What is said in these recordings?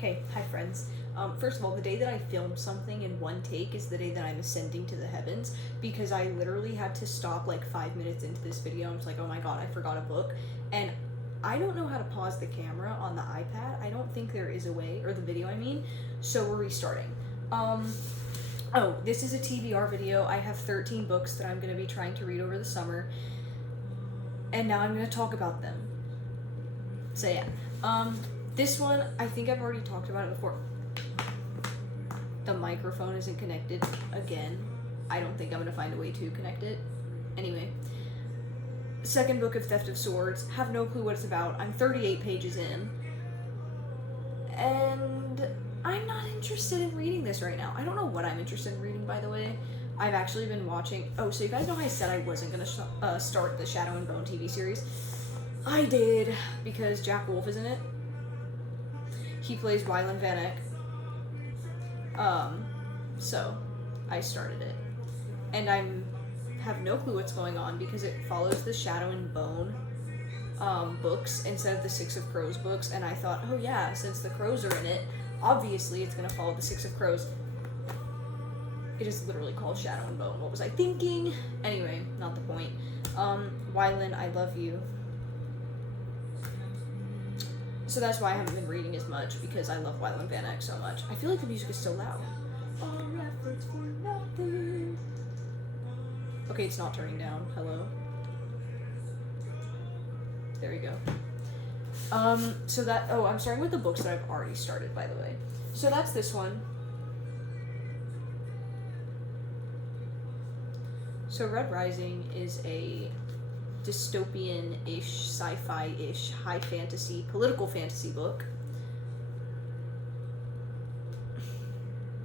Okay, hi friends. First of all, the day that I filmed something in one take is the day that I'm ascending to the heavens, because I literally had to stop like 5 minutes into this video. I was like, oh my god, I forgot a book. And I don't know how to pause the camera on the iPad. I don't think there is a way, or the video I mean, so we're restarting. Oh, this is a TBR video. I have 13 books that I'm going to be trying to read over the summer, and now I'm going to talk about them. So yeah, this one, I think I've already talked about it before. The microphone isn't connected again. I don't think I'm gonna find a way to connect it. Anyway, second book of Theft of Swords. Have no clue what it's about. I'm 38 pages in, and I'm not interested in reading this right now. I don't know what I'm interested in reading, by the way. I've actually been watching... Oh, so you guys know how I said I wasn't gonna start the Shadow and Bone TV series? I did, because Jack Wolf is in it. He plays Wylan Van Eck. So I started it. And I have no clue what's going on because it follows the Shadow and Bone books instead of the Six of Crows books, and I thought, oh yeah, since the crows are in it, obviously it's gonna follow the Six of Crows. It is literally called Shadow and Bone. What was I thinking? Anyway, not the point. Wylan, I love you. So that's why I haven't been reading as much, because I love Wylan Van Eck so much. I feel like the music is so loud. All efforts for nothing. Okay, it's not turning down. Hello? There we go. So that... Oh, I'm starting with the books that I've already started, by the way. So that's this one. So Red Rising is a dystopian-ish, sci-fi-ish, high fantasy, political fantasy book.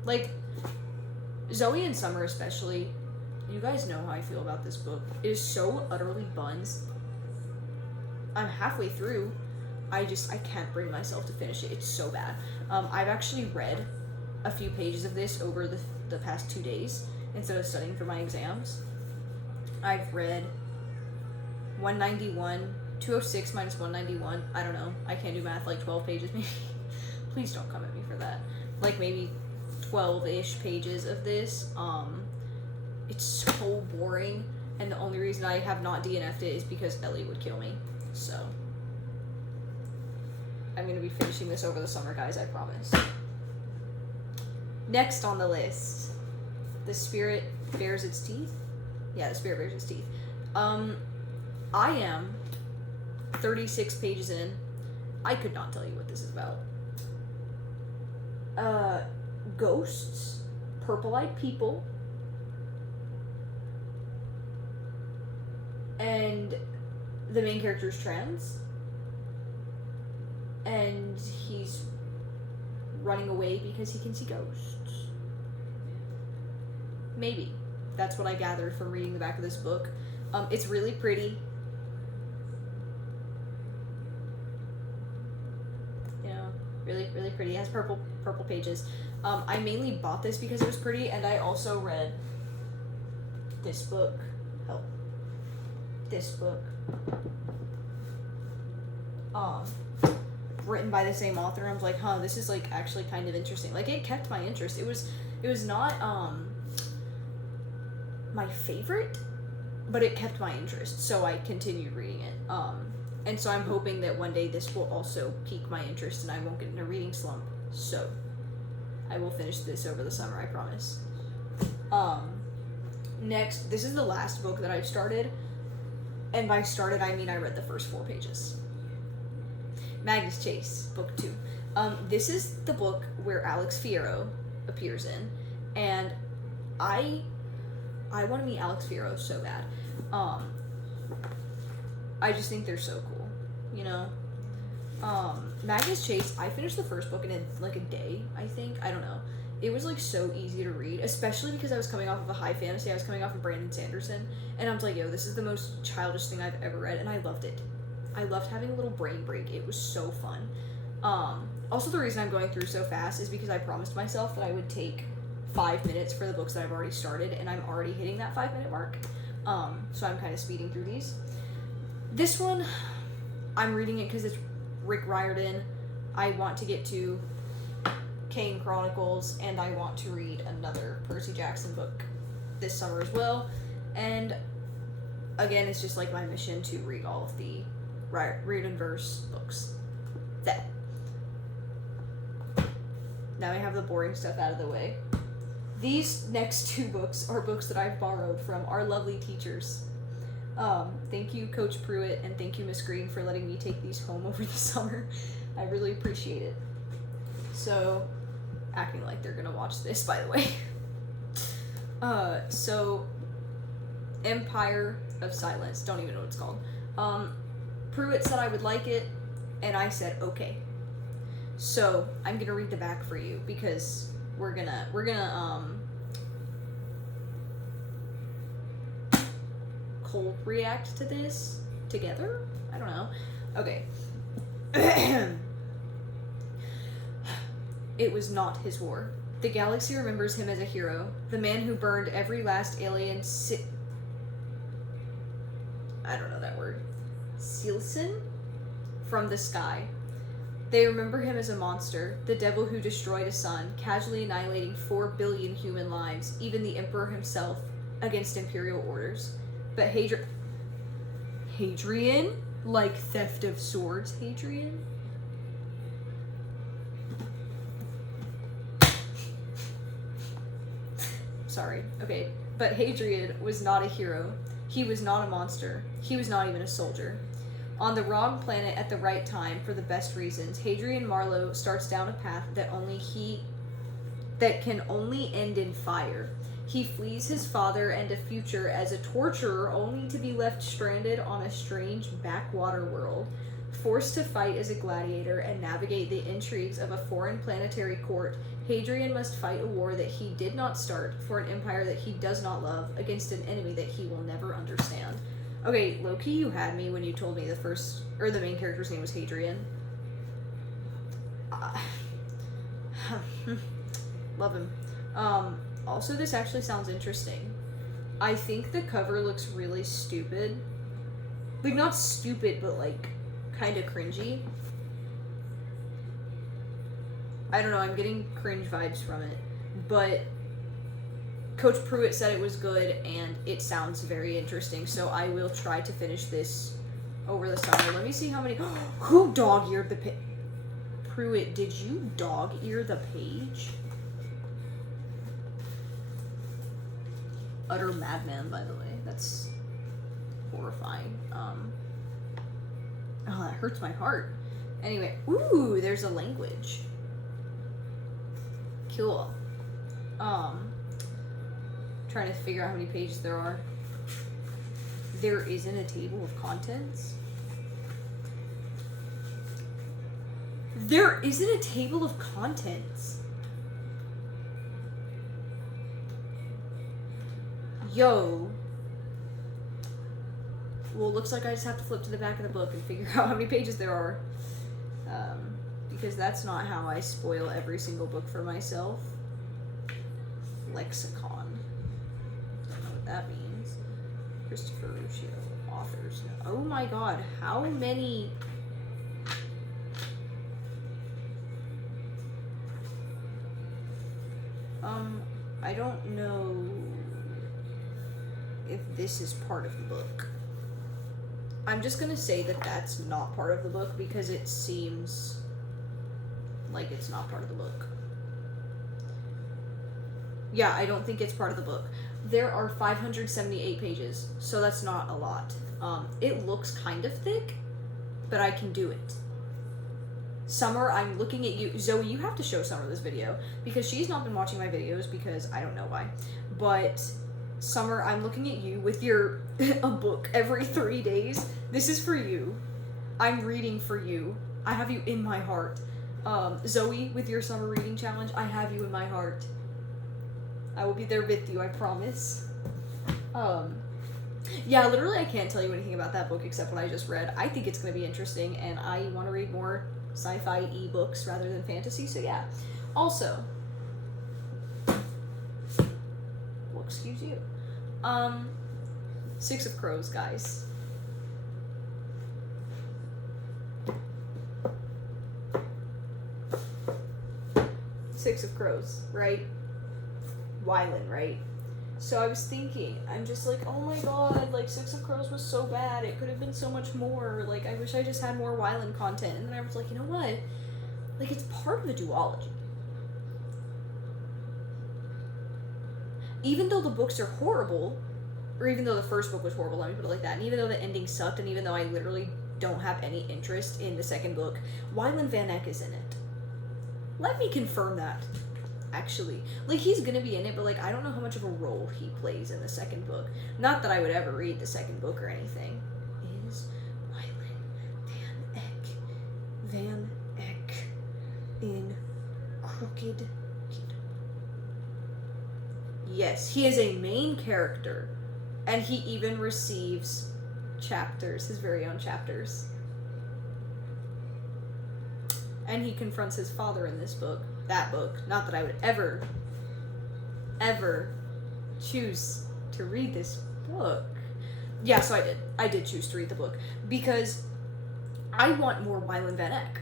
Like, Zoe and Summer especially, you guys know how I feel about this book. It is so utterly buns. I'm halfway through. I can't bring myself to finish it. It's so bad. I've actually read a few pages of this over the past 2 days instead of studying for my exams. I've read 191, 206 minus 191, I don't know, I can't do math, like 12 pages maybe. Please don't come at me for that. Like maybe 12-ish pages of this. It's so boring, and the only reason I have not DNF'd it is because Ellie would kill me. So I'm gonna be finishing this over the summer, guys, I promise. Next on the list, The Spirit Bares Its Teeth. Yeah, The Spirit Bares Its Teeth. I am 36 pages in. I could not tell you what this is about. Ghosts, purple-eyed people, and the main character is trans, and he's running away because he can see ghosts. Maybe. That's what I gathered from reading the back of this book. It's really pretty. You know, really, really pretty. It has purple pages. I mainly bought this because it was pretty, and I also read this book. Oh, this book. Written by the same author. I was like, huh, this is like actually kind of interesting. Like, it kept my interest. It was not my favorite, but it kept my interest, so I continued reading it. And so I'm hoping that one day this will also pique my interest and I won't get in a reading slump. So I will finish this over the summer, I promise. Next, this is the last book that I've started, and by started I mean I read the first 4 pages. Magnus Chase, book 2. This is the book where Alex Fierro appears in, and I want to meet Alex Fierro so bad. I just think they're so cool, you know? Magnus Chase, I finished the first book in a day, I think. I don't know. It was like so easy to read, especially because I was coming off of a high fantasy. I was coming off of Brandon Sanderson, and I was like, yo, this is the most childish thing I've ever read, and I loved it. I loved having a little brain break. It was so fun. Also, the reason I'm going through so fast is because I promised myself that I would take 5 minutes for the books that I've already started, and I'm already hitting that 5-minute mark. So I'm kind of speeding through these. This one, I'm reading it because it's Rick Riordan. I want to get to Kane Chronicles, and I want to read another Percy Jackson book this summer as well. And again, it's just like my mission to read all of the Riordan-verse books. That. Now I have the boring stuff out of the way. These next 2 books are books that I've borrowed from our lovely teachers. Thank you, Coach Pruitt, and thank you, Miss Green, for letting me take these home over the summer. I really appreciate it. So, acting like they're gonna watch this, by the way. So, Empire of Silence. Don't even know what it's called. Pruitt said I would like it, and I said okay. So, I'm gonna read the back for you, because we're gonna cold react to this together? I don't know. Okay. It was not his war. The galaxy remembers him as a hero, the man who burned every last alien I don't know that word. Silson? From the sky. They remember him as a monster, the devil who destroyed a sun, casually annihilating 4 billion human lives, even the Emperor himself, against Imperial orders. But Hadrian? Like theft of swords, Hadrian? Sorry. Okay. But Hadrian was not a hero. He was not a monster. He was not even a soldier. On the wrong planet at the right time for the best reasons, Hadrian Marlowe starts down a path that can only end in fire. He flees his father and a future as a torturer, only to be left stranded on a strange backwater world. Forced to fight as a gladiator and navigate the intrigues of a foreign planetary court, Hadrian must fight a war that he did not start for an empire that he does not love against an enemy that he will never understand. Okay, low-key, you had me when you told me the main character's name was Hadrian. Love him. Also, this actually sounds interesting. I think the cover looks really stupid. Like, not stupid, but, like, kind of cringy. I don't know, I'm getting cringe vibes from it. But Coach Pruitt said it was good, and it sounds very interesting, so I will try to finish this over the summer. Let me see how many... Who dog-eared the page? Pruitt, did you dog-ear the page? Utter madman, by the way. That's horrifying. Oh, that hurts my heart. Anyway, ooh, there's a language. Cool. Trying to figure out how many pages there are. There isn't a table of contents? There isn't a table of contents. Yo. Well, looks like I just have to flip to the back of the book and figure out how many pages there are. Because that's not how I spoil every single book for myself. Lexicon. Don't know what that means. Christopher Ruccio. Authors. Oh my god, how many... I don't know if this is part of the book. I'm just gonna say that that's not part of the book because it seems like it's not part of the book. Yeah, I don't think it's part of the book. There are 578 pages, so that's not a lot. It looks kind of thick, but I can do it. Summer, I'm looking at you. Zoe, you have to show Summer this video because she's not been watching my videos because I don't know why. But Summer, I'm looking at you with your a book every 3 days. This is for you. I'm reading for you. I have you in my heart. Zoe, with your summer reading challenge, I have you in my heart. I will be there with you, I promise. Yeah, literally I can't tell you anything about that book except what I just read. I think it's going to be interesting, and I want to read more sci-fi e-books rather than fantasy, so yeah. Also, well, excuse you. Six of Crows, guys. Six of Crows, right? Wylan, right? So I was thinking, I'm just like, oh my god, like, Six of Crows was so bad, it could have been so much more, like, I wish I just had more Wylan content, and then I was like, you know what, like, it's part of a duology. Even though the books are horrible, or even though the first book was horrible, let me put it like that, and even though the ending sucked, and even though I literally don't have any interest in the second book, Wylan Van Eck is in it. Let me confirm that. Actually, like, he's gonna be in it, but like, I don't know how much of a role he plays in the second book. Not that I would ever read the second book or anything. Is Wylan Van Eck in Crooked Kingdom? Yes, he is a main character, and he even receives chapters, his very own chapters. And he confronts his father in this book. That book. Not that I would ever choose to read this book. Yeah, so I did. I did choose to read the book. Because I want more Wylan Van Eck.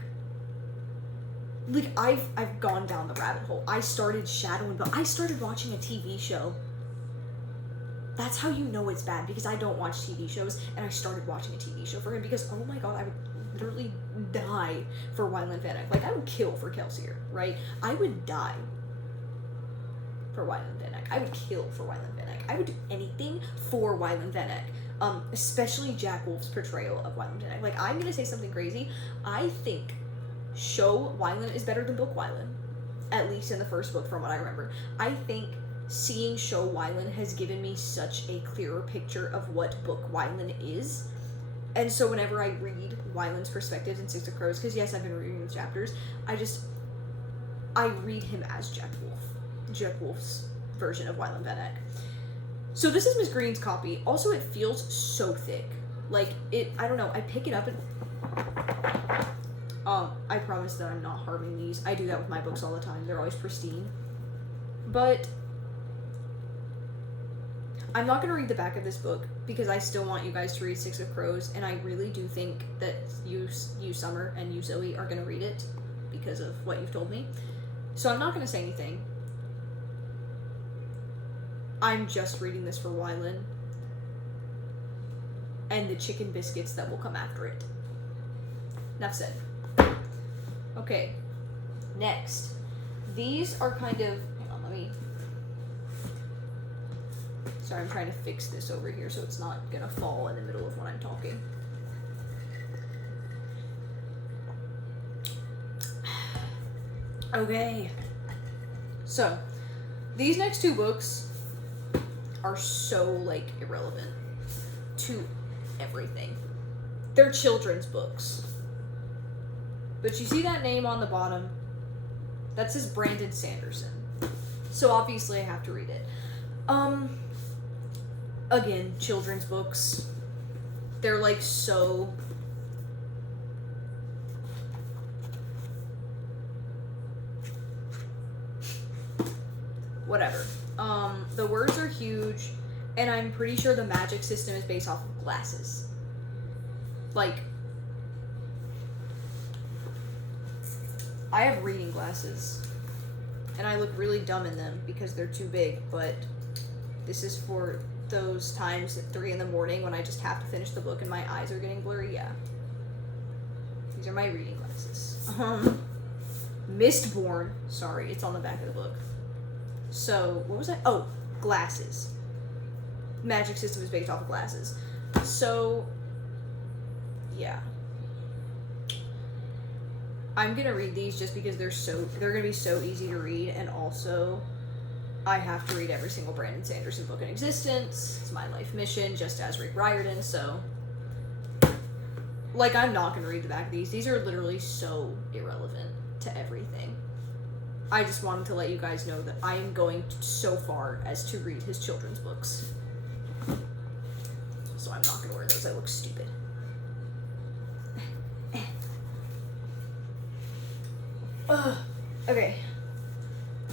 Like, I've gone down the rabbit hole. I started shadowing, but I started watching a TV show. That's how you know it's bad, because I don't watch TV shows, and I started watching a TV show for him because, oh my god, I would literally die for Wylan Van Eck. Like, I would kill for Kelsier, right? I would die for Wylan Van Eck. I would kill for Wylan Van Eck. I would do anything for Wylan Van Eck. Especially Jack Wolf's portrayal of Wylan Van Eck. Like, I'm gonna say something crazy. I think show Wylan is better than book Wylan. At least in the first book, from what I remember. I think seeing show Wylan has given me such a clearer picture of what book Wylan is. And so whenever I read Wylan's perspectives in Six of Crows, because yes, I've been reading the chapters, I read him as Jack Wolf. Jack Wolf's version of Wylan Van Eck. So this is Miss Green's copy. Also, it feels so thick. Like, I don't know, I pick it up and... I promise that I'm not harming these. I do that with my books all the time. They're always pristine. But I'm not going to read the back of this book because I still want you guys to read Six of Crows, and I really do think that you Summer, and you, Zoe, are going to read it because of what you've told me. So I'm not going to say anything. I'm just reading this for Wylan and the chicken biscuits that will come after it. Enough said. Okay, next. These are kind of... Hang on, let me... Sorry, I'm trying to fix this over here so it's not gonna fall in the middle of when I'm talking. Okay. So, these next two books are so, like, irrelevant to everything. They're children's books. But you see that name on the bottom? That says Brandon Sanderson. So obviously I have to read it. Again, children's books. They're like so... Whatever. The words are huge, and I'm pretty sure the magic system is based off of glasses. Like, I have reading glasses, and I look really dumb in them because they're too big, but this is for those times at 3 in the morning when I just have to finish the book and my eyes are getting blurry. Yeah. These are my reading glasses. Mistborn. Sorry, it's on the back of the book. So, what was that? Oh, glasses. Magic system is based off of glasses. So, yeah. I'm gonna read these just because they're gonna be so easy to read, and also I have to read every single Brandon Sanderson book in existence. It's my life mission, just as Rick Riordan, so like, I'm not gonna read the back of these. These are literally so irrelevant to everything. I just wanted to let you guys know that I am going so far as to read his children's books. So I'm not gonna wear those, I look stupid. Okay.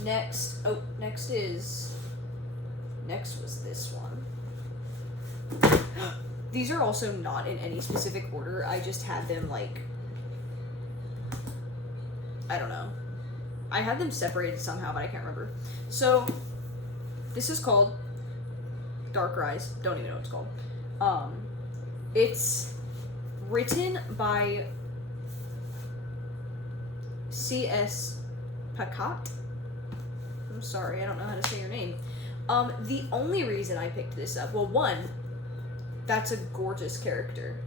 Next was this one. These are also not in any specific order. I just had them, like, I don't know. I had them separated somehow, but I can't remember. So, this is called Dark Rise. Don't even know what it's called. It's written by C.S. Pacat. I'm sorry, I don't know how to say your name. The only reason I picked this up, well, one, that's a gorgeous character.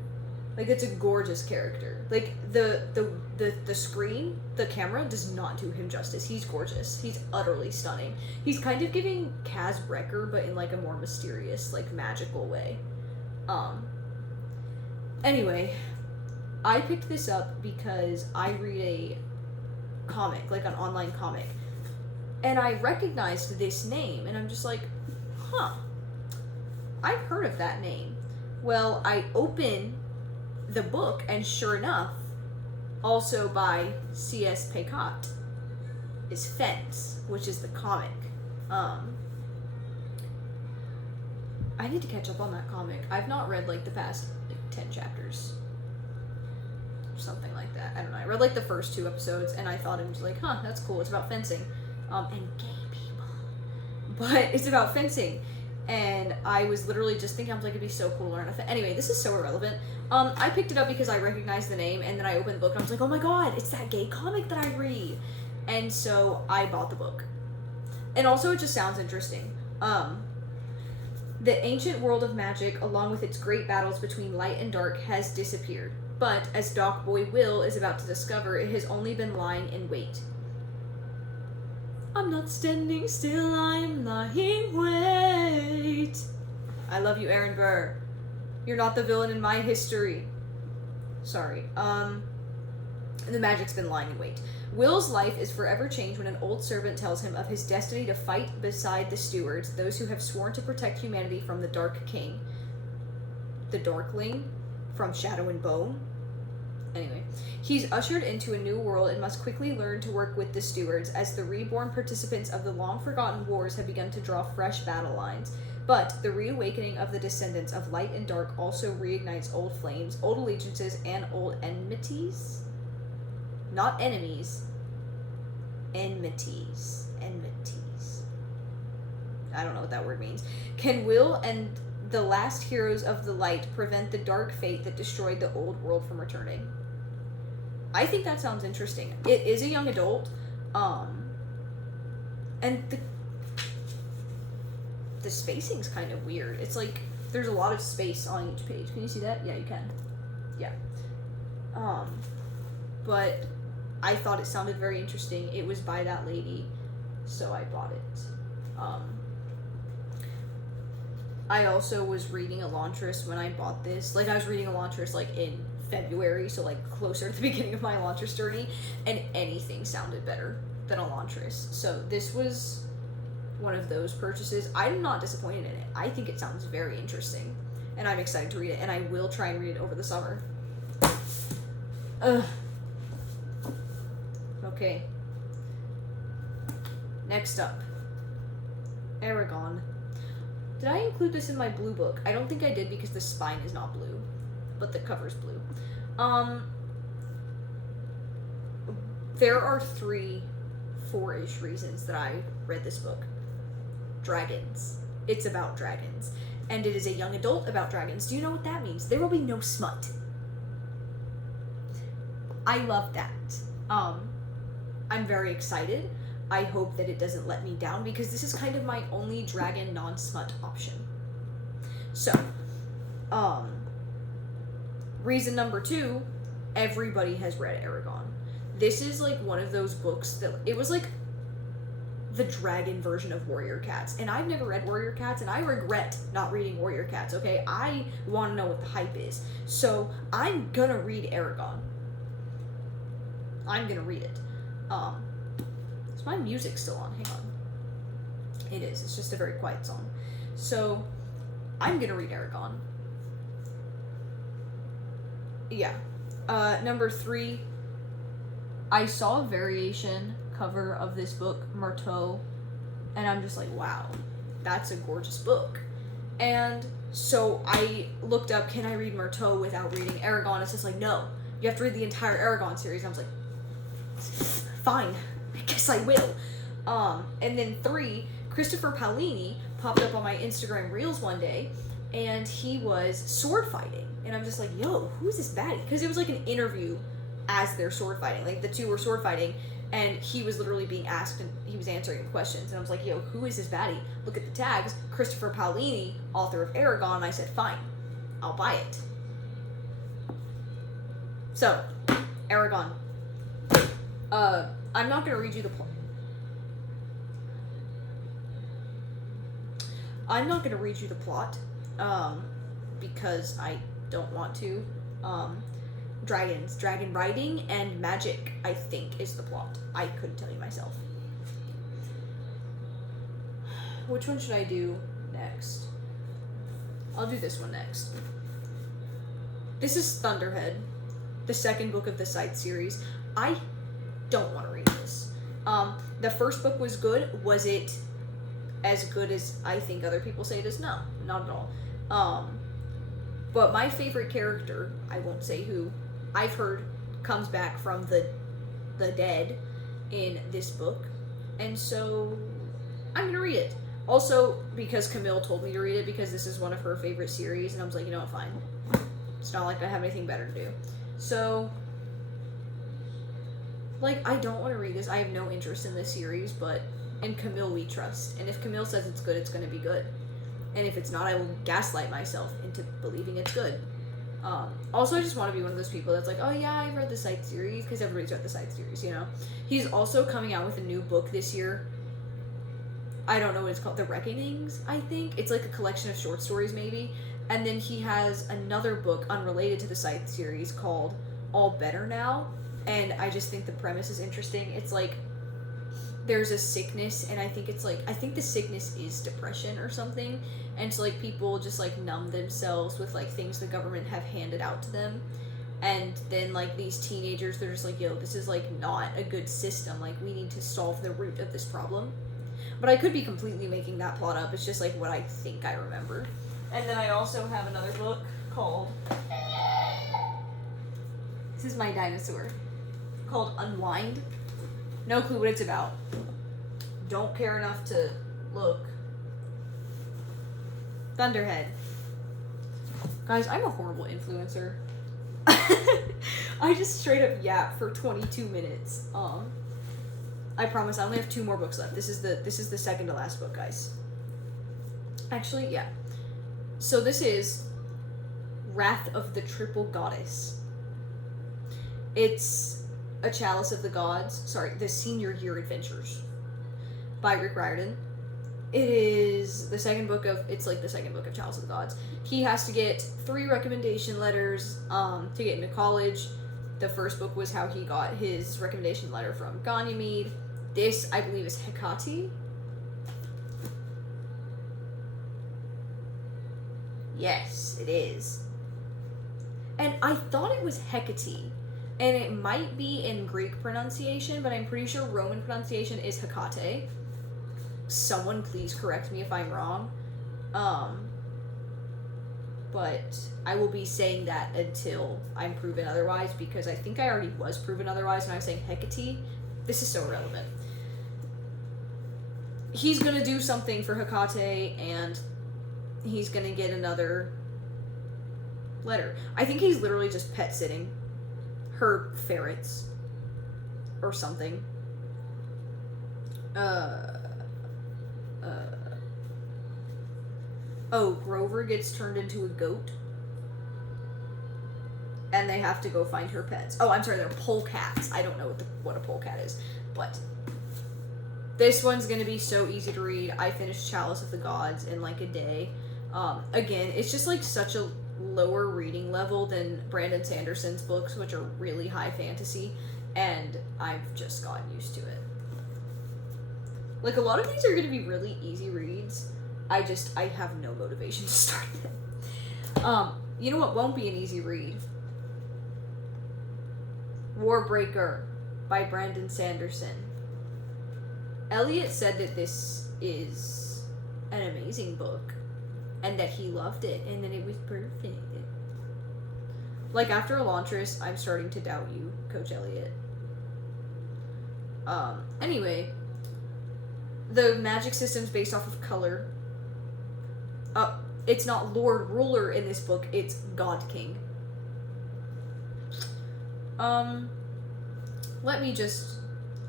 Like, it's a gorgeous character. Like, the screen, the camera does not do him justice. He's gorgeous. He's utterly stunning. He's kind of giving Kaz Brekker, but in, like, a more mysterious, like, magical way. Anyway, I picked this up because I read a comic, like an online comic, and I recognized this name, and I'm just like, huh, I've heard of that name. Well, I open the book, and sure enough, also by C.S. Pacat, is Fence, which is the comic. I need to catch up on that comic. I've not read, like, the past, like, 10 chapters. Or something like that. I don't know. I read, like, the first 2 episodes, and I thought it was like, huh, that's cool. It's about fencing. And gay people. But it's about fencing. And I was literally just thinking, I was like, it'd be so cool to learn. Anyway, this is so irrelevant. I picked it up because I recognized the name, and then I opened the book, and I was like, oh my god, it's that gay comic that I read. And so I bought the book. And also, it just sounds interesting. The ancient world of magic, along with its great battles between light and dark, has disappeared. But, as Doc Boy Will is about to discover, it has only been lying in wait. I'm not standing still, I'm lying wait. I love you, Aaron Burr. You're not the villain in my history. Sorry. The magic's been lying in wait. Will's life is forever changed when an old servant tells him of his destiny to fight beside the stewards, those who have sworn to protect humanity from the Dark King. The Darkling from Shadow and Bone. Anyway, he's ushered into a new world and must quickly learn to work with the stewards as the reborn participants of the long-forgotten wars have begun to draw fresh battle lines. But the reawakening of the descendants of light and dark also reignites old flames, old allegiances, and old enmities? Not enemies. Enmities. Enmities. I don't know what that word means. Can Will and the last heroes of the light prevent the dark fate that destroyed the old world from returning? I think that sounds interesting. It is a young adult, and the spacing's kind of weird. It's like there's a lot of space on each page. Can you see that? Yeah, you can. Yeah. But I thought it sounded very interesting. It was by that lady, so I bought it. I also was reading Elantris when I bought this. Like, I was reading Elantris, like, in February, so, like, closer to the beginning of my Elantris journey, and anything sounded better than Elantris. So, this was one of those purchases. I'm not disappointed in it. I think it sounds very interesting, and I'm excited to read it, and I will try and read it over the summer. Okay. Next up. Eragon. Did I include this in my blue book? I don't think I did because the spine is not blue, but the cover's blue. There are 4-ish reasons that I read this book. Dragons. It's about dragons. And it is a young adult about dragons. Do you know what that means? There will be no smut. I love that. I'm very excited. I hope that it doesn't let me down because this is kind of my only dragon non-smut option. So, reason number 2, everybody has read Eragon. This is like one of those books that, it was like the dragon version of Warrior Cats. And I've never read Warrior Cats, and I regret not reading Warrior Cats, okay? I want to know what the hype is. So, I'm gonna read Eragon. I'm gonna read it. Is my music still on? Hang on. It is. It's just a very quiet song. So, I'm gonna read Eragon. Yeah. Number 3, I saw a variation cover of this book, Marteau, and I'm just like, wow, that's a gorgeous book. And so I looked up, can I read Marteau without reading Eragon? It's just like, no, you have to read the entire Eragon series. And I was like, fine, I guess I will. And then 3, Christopher Paolini popped up on my Instagram Reels one day, and he was sword fighting. And I'm just like, yo, who's this baddie? Because it was like an interview as they're sword fighting. Like, the two were sword fighting, and he was literally being asked, and he was answering questions. And I was like, yo, who is this baddie? Look at the tags. Christopher Paolini, author of Eragon. And I said, fine, I'll buy it. So, Eragon. I'm not going to read you the plot. I'm not going to read you the plot, because I don't want to. Dragons, dragon riding, and magic, I think, is the plot. I couldn't tell you myself. Which one should I do next? I'll do this one next. This is Thunderhead, the second book of the Scythe series. I don't want to read this. The first book was good. Was it as good as I think other people say it is? No, not at all. But my favorite character, I won't say who, I've heard comes back from the dead in this book, and so I'm gonna read it. Also, because Camille told me to read it, because this is one of her favorite series, and I was like, you know what, fine. It's not like I have anything better to do. So, like, I don't want to read this. I have no interest in this series, but in Camille we trust. And if Camille says it's good, it's going to be good. And if it's not, I will gaslight myself into believing it's good. Also, I just want to be one of those people that's like, oh yeah, I've read the Scythe series, because everybody's read the Scythe series, you know? He's also coming out with a new book this year. I don't know what it's called. The Reckonings, I think. It's like a collection of short stories, maybe. And then he has another book unrelated to the Scythe series called All Better Now. And I just think the premise is interesting. It's like, there's a sickness, and I think the sickness is depression or something. And so, like, people just, like, numb themselves with, like, things the government have handed out to them. And then, like, these teenagers, they're just like, yo, this is, like, not a good system. Like, we need to solve the root of this problem. But I could be completely making that plot up. It's just, like, what I think I remember. And then I also have another book called... This is my dinosaur. Called Unwind. No clue what it's about. Don't care enough to look. Thunderhead. Guys, I'm a horrible influencer. I just straight up yap for 22 minutes. I promise I only have 2 more books left. This is the second to last book, guys. Actually, yeah. So this is Wrath of the Triple Goddess. It's a Chalice of the Gods. Sorry, the Senior Year Adventures by Rick Riordan. It is the second book of Chalice of the Gods. He has to get 3 recommendation letters to get into college. The first book was how he got his recommendation letter from Ganymede. This, I believe, is Hecate. Yes, it is. And I thought it was Hecate. And it might be in Greek pronunciation, but I'm pretty sure Roman pronunciation is Hecate. Someone please correct me if I'm wrong. But I will be saying that until I'm proven otherwise, because I think I already was proven otherwise when I was saying Hecate. This is so relevant. He's gonna do something for Hecate, and he's gonna get another letter. I think he's literally just pet sitting her ferrets or something. Oh, Grover gets turned into a goat, and they have to go find her pets. Oh, I'm sorry, they're polecats. I don't know what a polecat is, but this one's gonna be so easy to read. I finished Chalice of the Gods in like a day. Again, it's just like such a lower reading level than Brandon Sanderson's books, which are really high fantasy, and I've just gotten used to it. Like, a lot of these are going to be really easy reads. I have no motivation to start them. You know what won't be an easy read? Warbreaker by Brandon Sanderson. Elliot said that this is an amazing book, and that he loved it, and that it was perfect. Like, after Elantris, I'm starting to doubt you, Coach Elliot. Anyway, the magic system's based off of color. It's not Lord Ruler in this book, it's God King. Let me just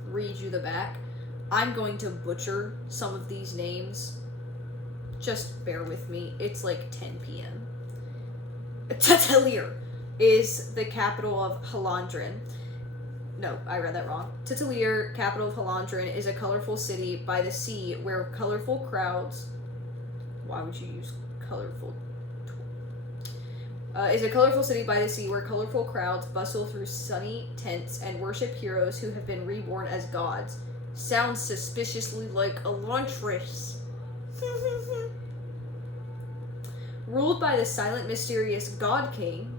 read you the back. I'm going to butcher some of these names. Just bear with me. It's like 10 p.m. Tatalir is the capital of Halandrin. No, I read that wrong. Tatalir, capital of Halandrin, is a colorful city by the sea where colorful crowds... Why would you use colorful? Is a colorful city by the sea where colorful crowds bustle through sunny tents and worship heroes who have been reborn as gods. Sounds suspiciously like Elantris. Ruled by the silent, mysterious God King,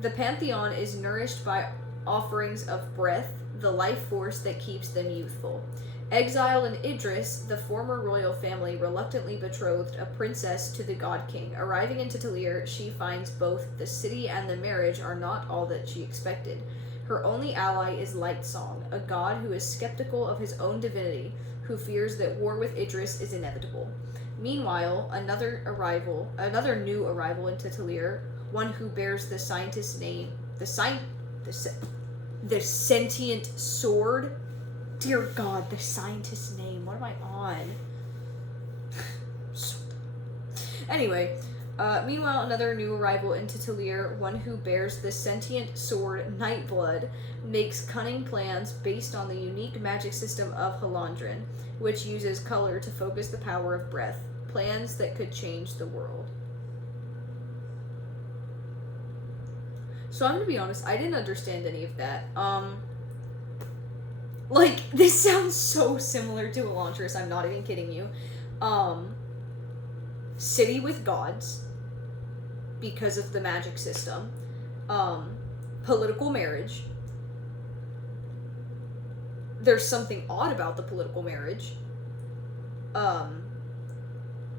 the pantheon is nourished by offerings of breath, the life force that keeps them youthful. Exiled in Idris, the former royal family reluctantly betrothed a princess to the God King. Arriving in Tatalir, she finds both the city and the marriage are not all that she expected. Her only ally is Lightsong, a god who is skeptical of his own divinity, who fears that war with Idris is inevitable. Meanwhile, another new arrival in Tatalir, one who bears the scientist's name, the sentient sword. Dear God, the scientist's name. What am I on? Anyway, meanwhile, another new arrival in Tatalir, one who bears the sentient sword Nightblood, makes cunning plans based on the unique magic system of Halandrin, which uses color to focus the power of breath. Plans that could change the world. So I'm gonna be honest, I didn't understand any of that. Like, this sounds so similar to Elantris, I'm not even kidding you. City with gods, because of the magic system. Political marriage. There's something odd about the political marriage. And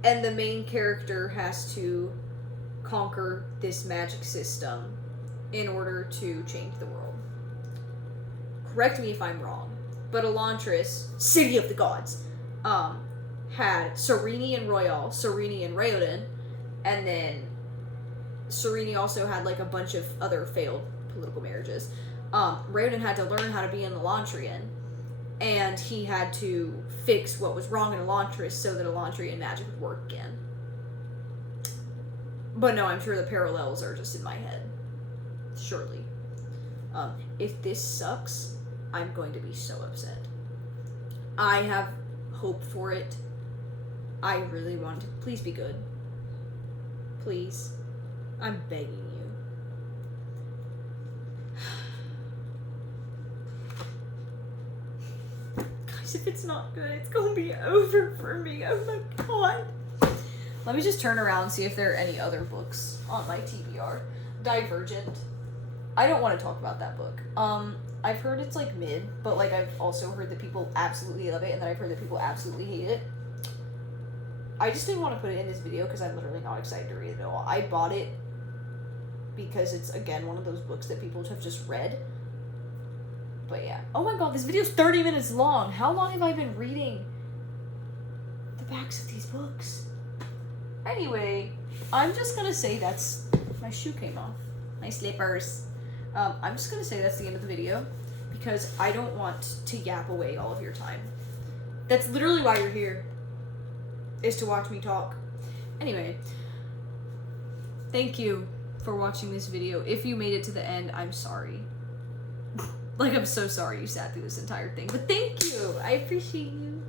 the main character has to conquer this magic system in order to change the world. Correct me if I'm wrong, but Elantris, City of the Gods, had Sereni and Royal, Sereni and Raoden, and then Sereni also had like a bunch of other failed political marriages. Raoden had to learn how to be an Elantrian, and he had to fix what was wrong in Elantris so that Elantrian magic would work again. But no, I'm sure the parallels are just in my head. Surely. If this sucks, I'm going to be so upset. I have hope for it. I really want to. Please be good. Please. I'm begging you. Guys, if it's not good, it's gonna be over for me. Oh my god. Let me just turn around and see if there are any other books on my TBR. Divergent. I don't want to talk about that book. I've heard it's like mid, but like I've also heard that people absolutely love it, and then I've heard that people absolutely hate it. I just didn't want to put it in this video because I'm literally not excited to read it at all. I bought it because it's, again, one of those books that people have just read. But yeah. Oh my god, this video's 30 minutes long. How long have I been reading the backs of these books? Anyway, I'm just gonna say that's... My shoe came off. My slippers. I'm just gonna say that's the end of the video because I don't want to yap away all of your time. That's literally why you're here, is to watch me talk. Anyway, thank you for watching this video. If you made it to the end, I'm sorry. Like, I'm so sorry you sat through this entire thing, but thank you. I appreciate you.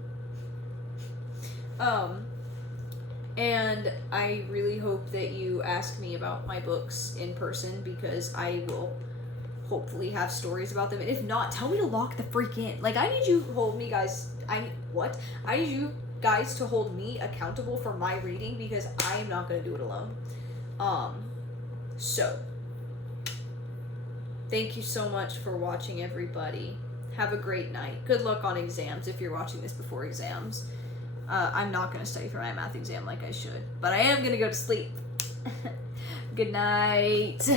And I really hope that you ask me about my books in person because I will hopefully have stories about them. And if not, tell me to lock the freak in. Like, I need you to hold me, guys. I need you guys to hold me accountable for my reading because I am not going to do it alone. So, thank you so much for watching, everybody. Have a great night. Good luck on exams if you're watching this before exams. I'm not going to study for my math exam like I should, but I am going to go to sleep. Good night.